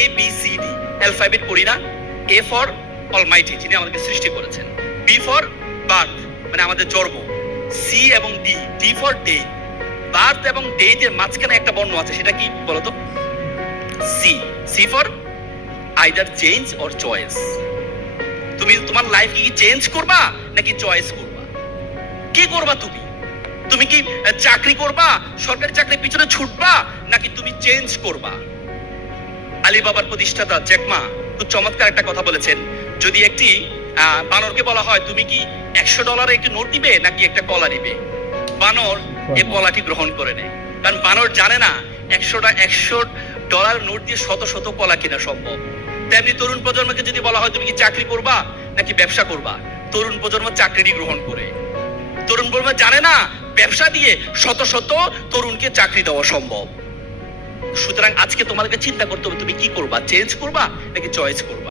A B C D alphabet পড়ি না। A for Almighty যিনি আমাদেরকে সৃষ্টি করেছেন। বি ফর বার্থ মানে আমাদের জন্ম। সি এবং D D for day birth এবং ডেট এর মাঝখানে একটা বর্ণ আছে, সেটা কি বলতো? C C for either change or choice তুমি তোমার লাইফ কি চেঞ্জ করবা, নাকি চয়েস করবা? কি করবা তুমি? তুমি কি চাকরি করবা, সরকারি চাকরির পিছনে ছুটবা, নাকি তুমি চেঞ্জ করবা? আলিবাবার প্রতিষ্ঠাতা জ্যাকমা খুব চমৎকার একটা কথা বলেছেন। যদি একটি বানরকে বলা হয় তুমি কি একশো ডলারের একটি নোট দিবে নাকি একটা কলা দিবে? বানর এই কলাটি গ্রহণ করে নেয়। কারণ বানর জানে না একশোটা একশো ডলার নোট দিয়ে শত শত কলা কিনা সম্ভব। তেমনি তরুণ প্রজন্মকে যদি বলা হয় তুমি কি চাকরি করবা নাকি ব্যবসা করবা? তরুণ প্রজন্ম চাকরিটি গ্রহণ করে। তরুণ প্রজন্ম জানে না ব্যবসা দিয়ে শত শত তরুণকে চাকরি দেওয়া সম্ভব। সুতরাং আজকে তোমাদেরকে চিন্তা করতে হবে তুমি কি করবা? চেঞ্জ করবা নাকি চয়েস করবা?